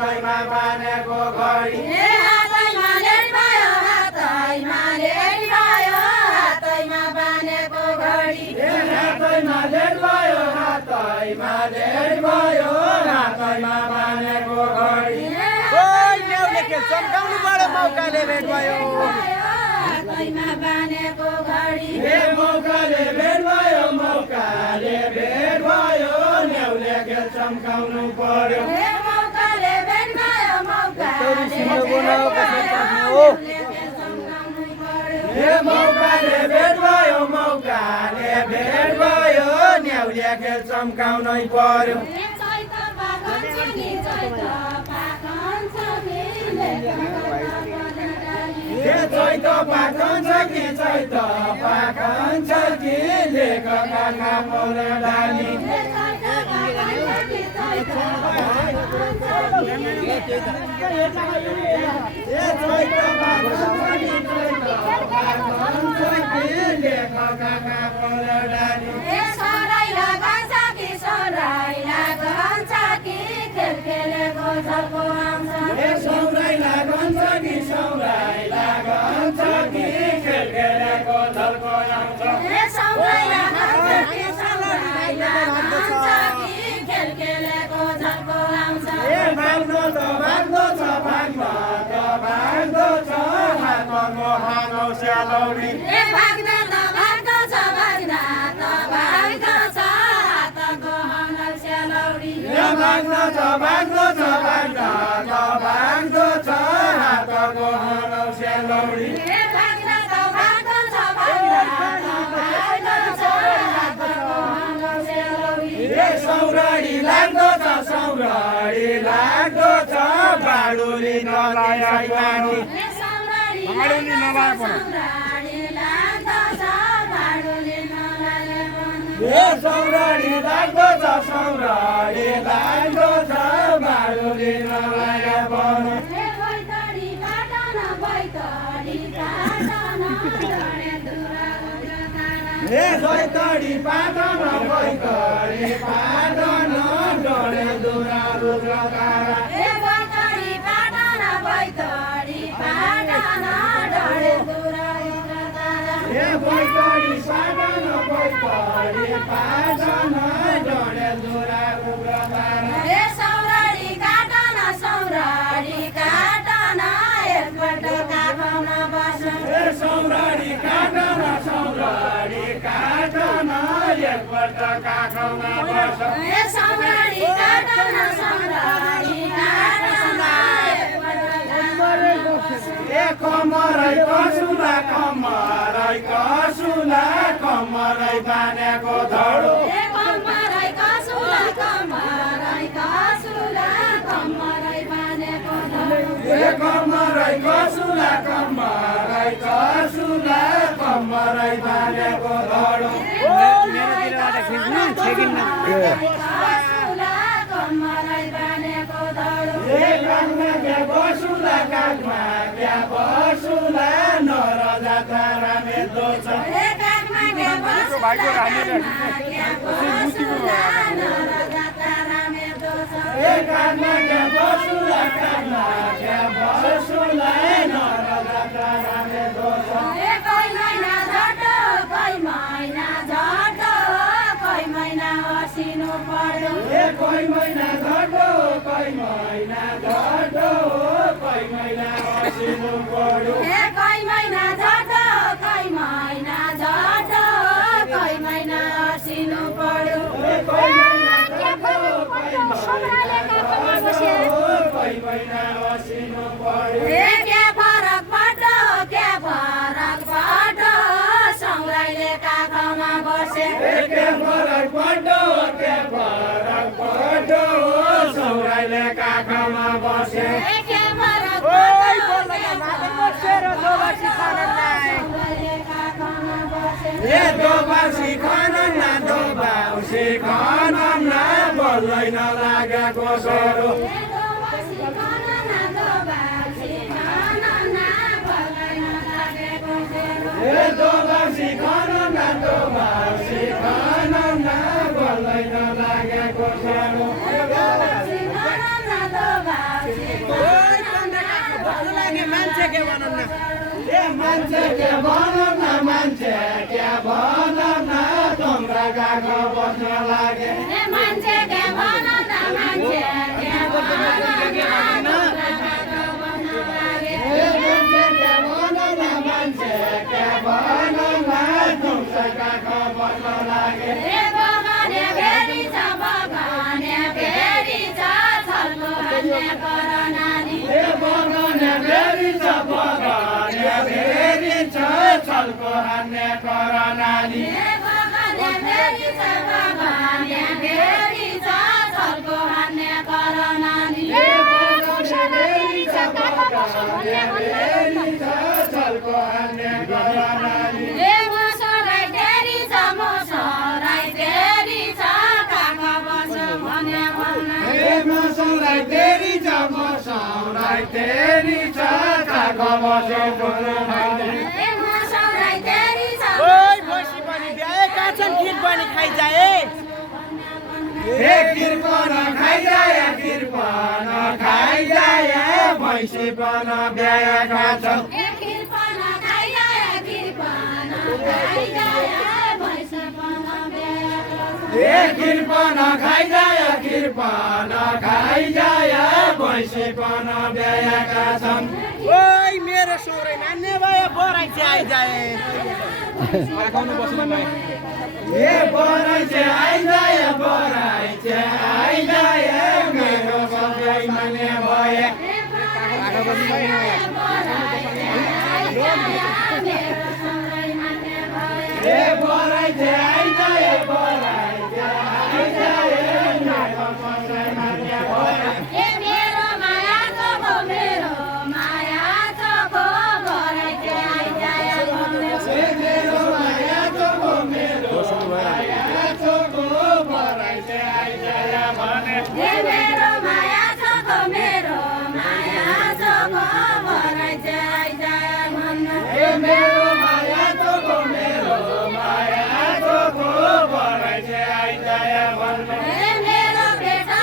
हातैमा बानेको घडी हातैमा लेट भयो हातैमा लेट भयो हातैमा बानेको घडी हातैमा लेट भयो हातैमा लेट भयो हातैमा बानेको घडी चम्काउनु पर्यो मौकाले भेट भयो हातैमा बानेको घडी मौकाले भेट भयो मौकाले भेट भयो न्याउले खेल चम्काउनु पर्यो मौकाले भेट भयो मौकाले मौकाले भेट भयो मौकाले भेट भयो न्याउले खेल चम्काउनै पर्यो चैत पाखन्छ कि चैत पाखन्छ कि लेखका कापल डाली लेखका कापल डाली सौराई लागन्छ कि सौराई लागन्छ कि खेल खेलेको झल्को आउँछ भाग्दो छ भाग्दो छ भाग्दो त भाग्दो छ हातको हानो स्यालौरी भाग्दो छ भाग्दो छ भाग्दा त भाग्दो छ हातको हानो स्यालौरी भाग्दो छ भाग्दो छ भाग्दा त भाग्दो छ हातको हानो स्यालौरी सौराडी लाग्दो छ सौराडी लाग्दो छ बाडुली नलाइ पानी बाडुली नलाए पनि सौराडी लाग्दो छ सौराडी लाग्दो छ बाडुली नलाइ पानी बैतडी पाटन बैतडी पाटन डढे दुरा रुद्र तारा बैतडी पाटन बैतडी पाटन डढे दुरा रुद्र तारा बैतडी पाटन बैतडी पाटन डढे दुरा रुद्र तारा सौराडी काटन एकपल्ट काखमा बस सौराडी काटन एकपल्ट काखमा बस सौराडी काटन कमरै कसुला कमरै कसुला कमरै बानेको धडो कमरै कसुला कमरै कसुला कमरै बानेको धडो कमरै कसुला कमरै कसुला कमरै बानेको धडो कमरै बानेको धडो बसुला काखमा क्या बसुला नर जात्रा रामेद्रो छ काखमा क्या बसुला काखमा क्या बसुला नर जात्रा रामेद्रो छ कोही महिना झट्ट कोही महिना झट्ट कोही महिना असिनु पर्यो कोही महिना झट्टो कोही महिना झट्टो कोही महिना असिनु पर्यो कोही महिना झट्ट कोही महिना झट्ट कोही महिना असिनु पर्यो कोही महिना झट्टो कोही महिना असिनु पर्यो क्या फरक पर्यो क्या फरक पर्यो सौराइले काखमा बसे के फरक पर्यो के फरक पर्यो सौराइले काखमा बसे क्या फरक दोबासी खनन न दोबासी खनन न बल्दैन लागेको सरो दोबासी खनन न दोबासी खनन न बल्दैन लागेको सरो मान्छे के भनौँ न ए मान्छे के भनौँ न मान्छे के भनौँ न तुम्रा गाको बस्न लागे ए मान्छे के भनौँ न मान्छे के भनौँ न ए मान्छे के भनौँ न मान्छे के भनौँ न तुम्रा गाको बस्न लागे ए बगाने फेरि छ बगाने फेरि छ छल्को हान्ने करनानी ए बगाने फेरि छ बगाने फेरि छ छल्को हान्ने करनानी ए बगाने फेरि छ बगाने फेरि छ छल्को हान्ने करनानी ए बगाने फेरि छ बगाने फेरि छ छल्को हान्ने करनानी ए मसराई फेरि छ मसराई फेरि छ काका बस भने भन्न ए मसौराई तेरी छ मसौराई तेरी छ काको बस्यो बोल्नु भने ए मसराई फेरि छ ओइ भैँसी पनि भ्याएका छन् खिर पनि खाइजाए ए किर्पन खाइजाए किर्पन खाइजाए भैँसी पन ब्याएका छन् ए कृपण खाइजाए कृपण खाइजाए भैँस पन ब्याएको छ ए किर्पन खाइजाए किर्पन खाइजाए भैँसी पन ब्याएका छन् ओइ मेरो सौरै मान्ने भयो बराइ चाहिँ आइजाए ए बराइ चाहिँ आइजाए बराइ चाहिँ आइजाए मेरो सबै माने भए ए बराइ चाहिँ आइजाए बराइ चाहिँ आइजाए मेरो सबै माने भए ए मेरो माया चोखो मेरो माया चोखो बराइ चाहिँ आइजाए भन्ने ए मेरो माया चोखो मेरो माया चोखो बराइ चाहिँ आइजाए भने ए मेरो माया चोखो मेरो माया चोखो बराइ चाहिँ आइजाए भन्ने ए मेरो माया चोखो मेरो माया चोखो बराइ चाहिँ आइजाए भन्नु ए मेरो पेटा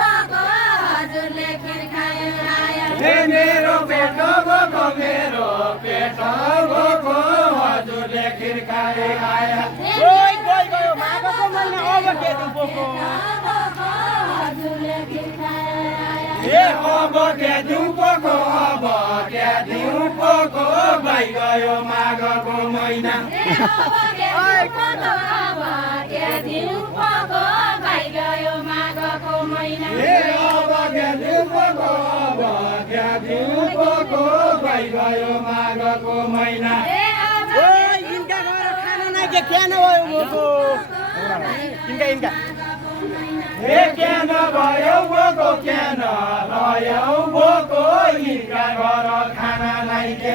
भएको हजुरले खिर खायो आयो ए मेरो पेट भएको मेरो पेट भएको हजुरले खिर खाए आया ओइ गइ गयो माघको महिना अब के दुपोको हजुरले खिर खायो आयो ए अब के दिउँको अब के दिउँको भइ गयो माघको महिना अब के दिउँको भाइ गयो माघको महिना ए अब के दिउँको अब के दिउँको भइ गयो माघको महिना ए अब ओइ इनका घर खाना नै के क्या नभयो मोको इनका ए के नभयो बोको के नभयो बोको यिनका घर खाना नै के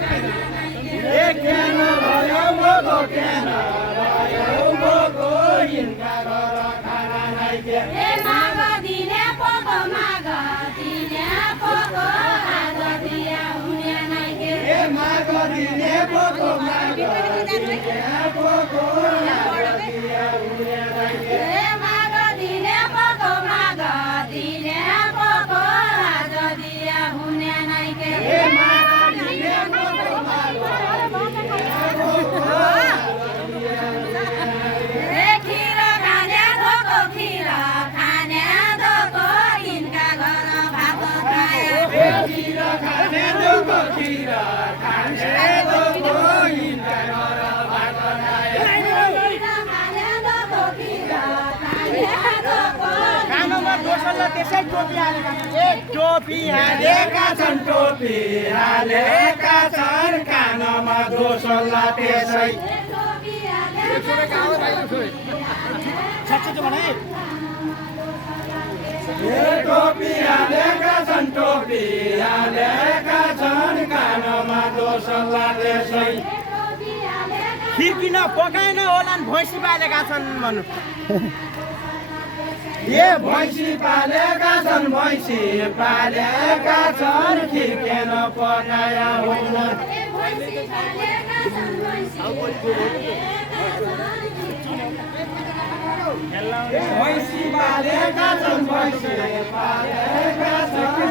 ए के नभयो बोको के नभयो बोको यिनका घर खाना नै के ए माघ दिने पोको माघ दिने पोको आज दिया हुने नै के ए माघ दिने बोको माघ दिने बोको आज दिया हुने नै के ए माघ दिने पोको माघ दिने पोको आज दिया हुने नै के ए माघ दिने बोको माघ ए खिर खाने धोको यिनका घर भात खायो ए खिर खाने धोको खिर खाने धोको यिनका घर भात खायो खानुमा दोस्रोलाई त्यसै टोपी हालेका छन् ए टोपी हालेका छन् टोपी हालेका छन् कानमा दोसल्ला त्यसै ए टोपी हालेका छन् टोपी हालेका छन् कानमा दोसल्ला त्यसै खिर्किन पकाएन होलान् भैँसी पालेका छन् भन्नु ए भैँसी पालेका छन् भैँसी पालेका छन् खिर्केन पकाया हुन् भैँसी बाँधेका छन् भैँसी बाँधेका छन्